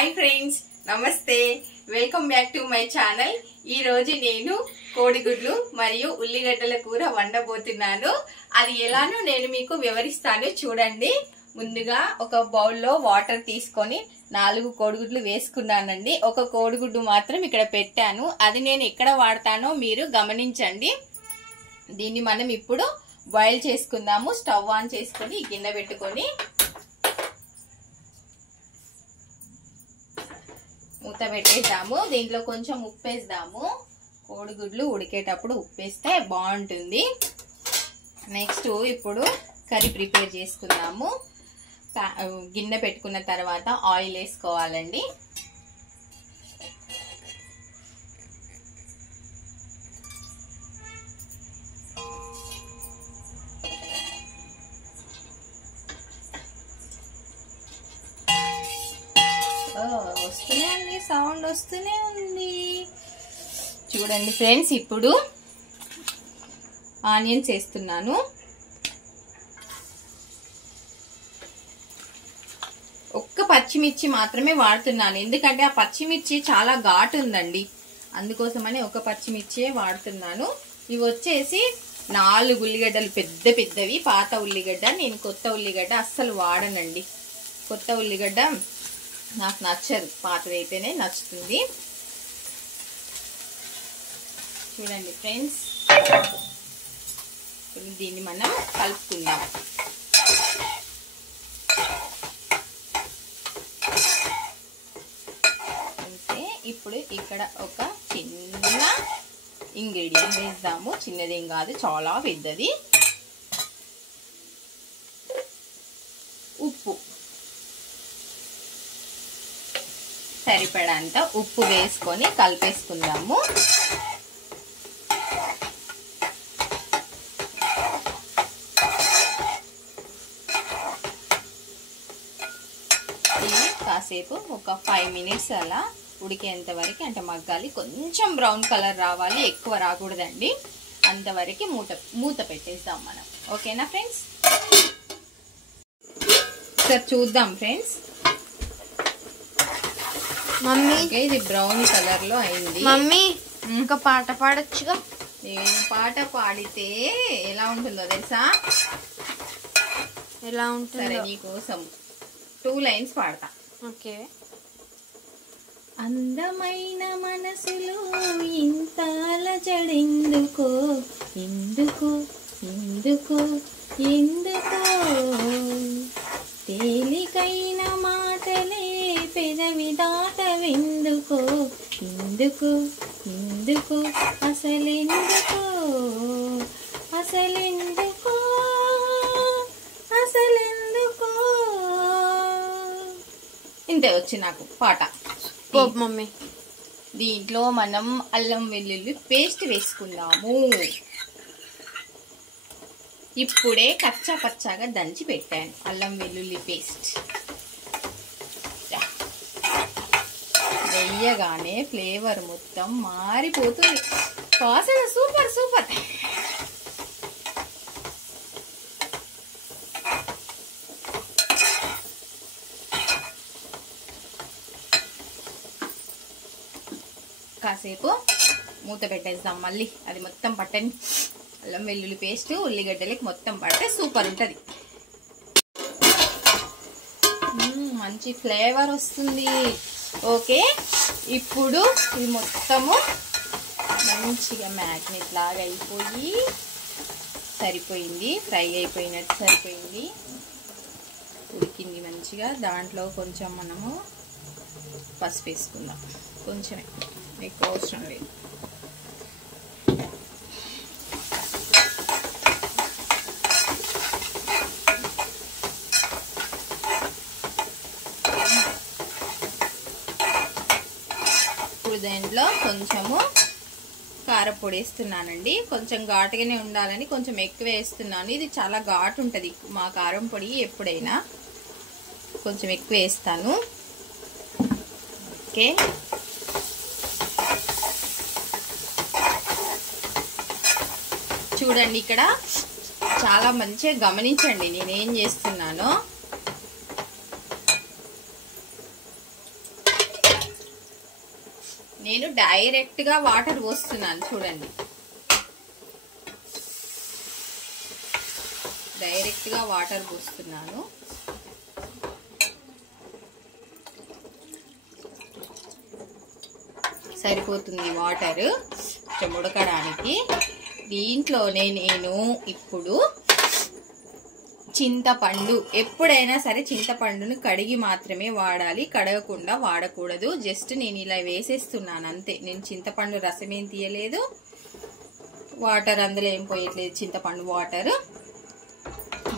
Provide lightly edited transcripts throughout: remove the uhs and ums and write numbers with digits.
Hi friends, నమస్తే. Welcome back to my channel. ఈ రోజు నేను కోడిగుడ్లు మరియు ఉల్లిగడ్డల కూర వండబోతున్నాను. అది ఎలానో నేను మీకు వివరిస్తాను, చూడండి. ముందుగా ఒక బౌల్లో వాటర్ తీసుకొని 4 కోడిగుడ్లు వేసుకున్నానండి. ఒక కోడిగుడ్డు మాత్రం ఇక్కడ పెట్టాను. అది నేను ఎక్కడ వాడతానో మీరు గమనించండి. దీన్ని మనం ఇప్పుడు బాయిల్ చేసుకుందాము. స్టవ్ ఆన్ చేసుకొని గిన్నె పెట్టుకొని మూత పెట్టేద్దాము. దీంట్లో కొంచెం ఉప్పు వేద్దాము. కోడిగుడ్లు ఉడికేటప్పుడు ఉప్పు వేస్తే బాగుంటుంది. నెక్స్ట్ ఇప్పుడు కర్రీ ప్రిపేర్ చేసుకుందాము. గిన్నె పెట్టుకున్న తర్వాత ఆయిల్ వేసుకోవాలండి. వస్తూనే ఉంది, సౌండ్ వస్తూనే ఉంది. చూడండి ఫ్రెండ్స్, ఇప్పుడు ఆనియన్స్ వేస్తున్నాను. ఒక్క పచ్చిమిర్చి మాత్రమే వాడుతున్నాను, ఎందుకంటే ఆ పచ్చిమిర్చి చాలా ఘాటు ఉందండి. అందుకోసమని ఒక పచ్చిమిర్చి వాడుతున్నాను. ఇవి వచ్చేసి 4 ఉల్లిగడ్డలు, పెద్ద పెద్దవి. పాత ఉల్లిగడ్డ, నేను కొత్త ఉల్లిగడ్డ అస్సలు వాడనండి. కొత్త ఉల్లిగడ్డ నాకు నచ్చదు, పాతదైతేనే నచ్చుతుంది. చూడండి ఫ్రెండ్స్, దీన్ని మనం కలుపుకుందాం. అంటే ఇప్పుడు ఇక్కడ ఒక చిన్న ఇంగ్రీడియంట్ వేద్దాము. చిన్నదేం కాదు, చాలా పెద్దది. ఉప్పు, సరిపడంత ఉప్పు వేసుకొని కలిపేసుకుందాము. ఇది కాసేపు ఒక 5 మినిట్స్ అలా ఉడికేంత వరకు, అంటే మగ్గాలి. కొంచెం బ్రౌన్ కలర్ రావాలి, ఎక్కువ రాకూడదండి. అంతవరకు మూత పెట్టేద్దాం మనం. ఓకేనా ఫ్రెండ్స్? సార్ చూద్దాం ఫ్రెండ్స్. మమ్మీ, ఇది బ్రౌన్ కలర్ లో అయింది. మమ్మీ ఇంకా పాట పాడొచ్చుగా. నేను పాట పాడితే ఎలా ఉంటుందో తెలుసా? ఎలా ఉంటుంది? సరే, నీకోసం 2 లైన్స్ పాడతా. ఓకే. అందమైన మనసులో ఇంత అలజడెందుకో, ఎందుకో ఎందుకో ఎందుకో, తేలికైన మాటలే పెదవి దాటవెందుకో, ఎందుకు ఎందుకు అసలెందుకో అసలెందుకో అసలెందుకో. ఇంతే వచ్చి నాకు పాట. మమ్మీ, దీంట్లో మనం అల్లం వెల్లుల్లి పేస్ట్ వేసుకుందాము. ఇప్పుడే కచ్చా పచ్చాగా దంచి పెట్టాను అల్లం వెల్లుల్లి పేస్ట్. వేయగానే ఫ్లేవర్ మొత్తం మారిపోతుంది. వాసన సూపర్ సూపర్. కాసేపు మూత పెట్టేద్దాం. మళ్ళీ అది మొత్తం పట్టని అల్లం వెల్లుల్లి పేస్ట్ ఉల్లిగడ్డలకి మొత్తం పడితే సూపర్ ఉంటుంది. మంచి ఫ్లేవర్ వస్తుంది. ఓకే, ఇప్పుడు ఇది మొత్తము మంచిగా మ్యాగ్నెట్ లాగా అయిపోయి సరిపోయింది. ఫ్రై అయిపోయినట్టు సరిపోయింది, ఉడికింది మంచిగా. దాంట్లో కొంచెం మనము పసుపు వేసుకుందాం. కొంచెమే, ఎక్కువ అవసరం లేదు. ఇప్పుడు దాంట్లో కొంచెము కారపొడి వేస్తున్నానండి. కొంచెం ఘాటుగానే ఉండాలని కొంచెం ఎక్కువ వేస్తున్నాను. ఇది చాలా ఘాటు ఉంటుంది మా కారం పొడి. ఎప్పుడైనా కొంచెం ఎక్కువ వేస్తాను. ఓకే, చూడండి ఇక్కడ చాలా మంచిగా గమనించండి నేనేం చేస్తున్నానో. నేను డైరెక్ట్ గా వాటర్ పోస్తున్నాను చూడండి. డైరెక్ట్ గా వాటర్ పోస్తున్నాను. సరిపోతుంది వాటర్ ఉడకడానికి. దీంట్లోనే నేను ఇప్పుడు చింతపండు, ఎప్పుడైనా సరే చింతపండును కడిగి మాత్రమే వాడాలి, కడగకుండా వాడకూడదు. జస్ట్ నేను ఇలా వేసేస్తున్నాను అంతే. నేను చింతపండు రసం ఏం తీయలేదు, వాటర్ అందులో ఏం పోయట్లేదు. చింతపండు వాటర్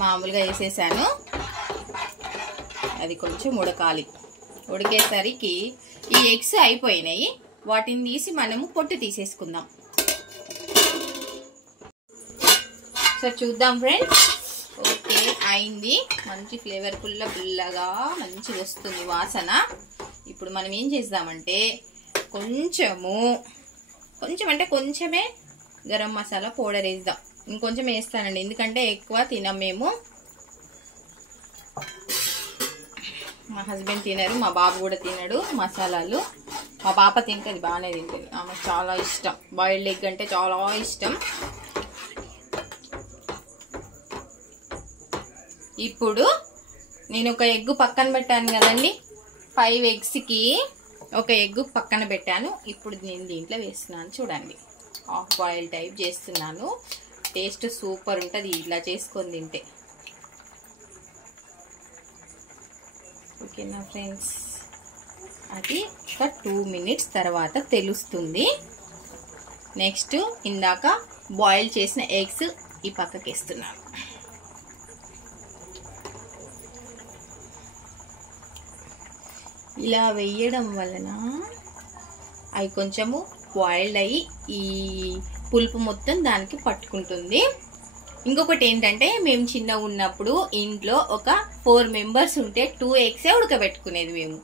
మామూలుగా వేసేసాను. అది కొంచెం ఉడకాలి. ఉడికేసరికి ఈ ఎగ్స్ అయిపోయినాయి. వాటిని తీసి మనము పొట్టు తీసేసుకుందాం. సో చూద్దాం ఫ్రెండ్స్. ఓకే, అయింది. మంచి ఫ్లేవర్ఫుల్ పుల్లగా మంచి వస్తుంది వాసన. ఇప్పుడు మనం ఏం చేద్దామంటే కొంచెం అంటే కొంచెమే గరం మసాలా పౌడర్ వేద్దాం. ఇంకొంచెం వేస్తానండి, ఎందుకంటే ఎక్కువ తినం మేము. మా హస్బెండ్ తినరు, మా బాబు కూడా తినడు మసాలాలు. మా పాప తింటుంది, బాగానే తింటుంది. ఆమెకు చాలా ఇష్టం, బాయిల్డ్ ఎగ్ అంటే చాలా ఇష్టం. ఇప్పుడు నేను ఒక ఎగ్ పక్కన పెట్టాను కదండి, 5 ఎగ్స్కి ఒక ఎగ్ పక్కన పెట్టాను. ఇప్పుడు నేను దీంట్లో వేస్తున్నాను చూడండి. హాఫ్ బాయిల్ టైప్ చేస్తున్నాను. టేస్ట్ సూపర్ ఉంటుంది ఇలా చేసుకొని తింటే. ఓకేనా ఫ్రెండ్స్, అది ఒక 2 మినిట్స్ తర్వాత తెలుస్తుంది. నెక్స్ట్ ఇందాక బాయిల్ చేసిన ఎగ్స్ ఈ పక్కకి వేస్తున్నాను. ఇలా వేయడం వలన అవి కొంచెము బాయిల్డ్ అయ్యి ఈ పులుపు మొత్తం దానికి పట్టుకుంటుంది. ఇంకొకటి ఏంటంటే, మేము చిన్నగా ఉన్నప్పుడు ఇంట్లో ఒక 4 మెంబర్స్ ఉంటే 2 ఎగ్సే ఉడకబెట్టుకునేది మేము.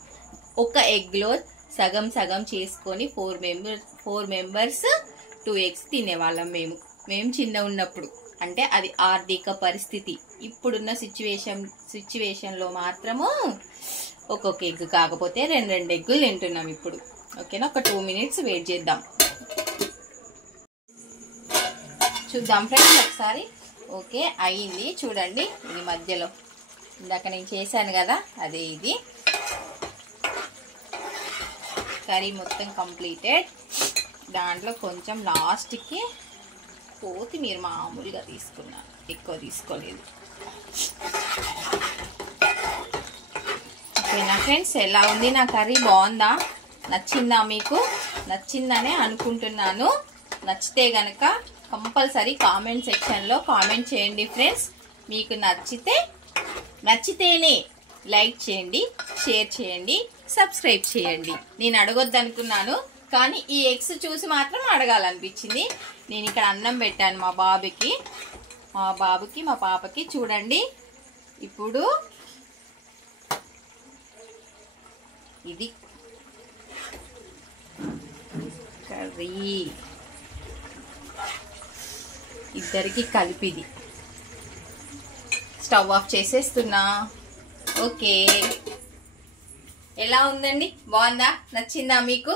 ఒక ఎగ్లో సగం సగం చేసుకొని 4 మెంబర్స్ 2 ఎగ్స్ తినేవాళ్ళం మేము చిన్నగా ఉన్నప్పుడు. అంటే అది ఆర్థిక పరిస్థితి. ఇప్పుడున్న సిచ్యువేషన్లో మాత్రము ఒక్కొక్క ఎగ్ కాకపోతే 2 ఎగ్గులు తింటున్నాం ఇప్పుడు. ఓకేనా, ఒక 2 మినిట్స్ వెయిట్ చేద్దాం. చూద్దాం ఫ్రెండ్స్ ఒకసారి. ఓకే, అయింది చూడండి. ఇది మధ్యలో ఇందాక నేను చేశాను కదా, అదే ఇది. కర్రీ మొత్తం కంప్లీటెడ్. దాంట్లో కొంచెం లాస్ట్కి కొత్తిమీర మామూలుగా తీసుకున్నాను, ఎక్కువ తీసుకోలేదు. ఓకేనా ఫ్రెండ్స్, ఎలా ఉంది నా కర్రీ? బాగుందా? నచ్చిందా మీకు? నచ్చిందనే అనుకుంటున్నాను. నచ్చితే గనక కంపల్సరీ కామెంట్ సెక్షన్లో కామెంట్ చేయండి ఫ్రెండ్స్. మీకు నచ్చితేనే లైక్ చేయండి, షేర్ చేయండి, సబ్స్క్రైబ్ చేయండి. నేను అడగొద్దు అనుకున్నాను, కానీ ఈ ఎగ్స్ చూసి మాత్రం అడగాలనిపించింది. నేను ఇక్కడ అన్నం పెట్టాను మా బాబుకి, మా పాపకి. చూడండి, ఇప్పుడు ఇది కర్రీ ఇద్దరికి కలిపిది. స్టవ్ ఆఫ్ చేసేస్తున్నా. ఓకే, ఎలా ఉందండి? బాగుందా? నచ్చిందా మీకు?